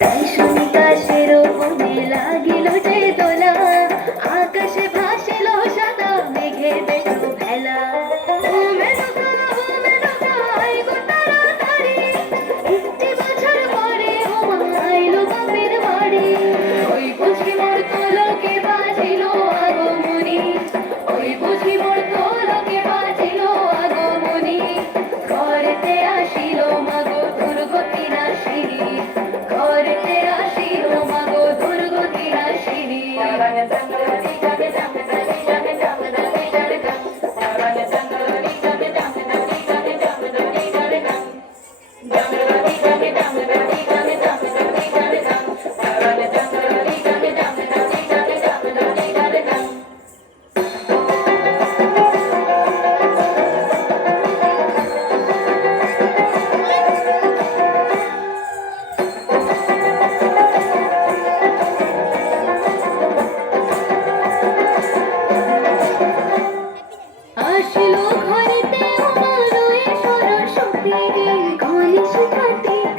তাই শুনি কাশের মনে লাগিল যে দোলা, আকাশে ভাসিল সাদা মেঘে দেখল ভেলা। ও মেনকা আই গো তাড়াতাড়ি, একটি বছর পরে ওমা আইলো বাপের বাড়ি। ওই বুঝি মোর তোলকে বাজিল আগমনী, ওই বুঝি মোর তোলকে বাজিল আগমনী। ঘরেতে আসিল মাগো দুর্গতি নাশিনী, ঘরেতে আসিল মাগো দুর্গতি নাশিনী। আসিল ঘরেতে ওমা রয়ে সরস্বতী, কলিশিখা ঠিক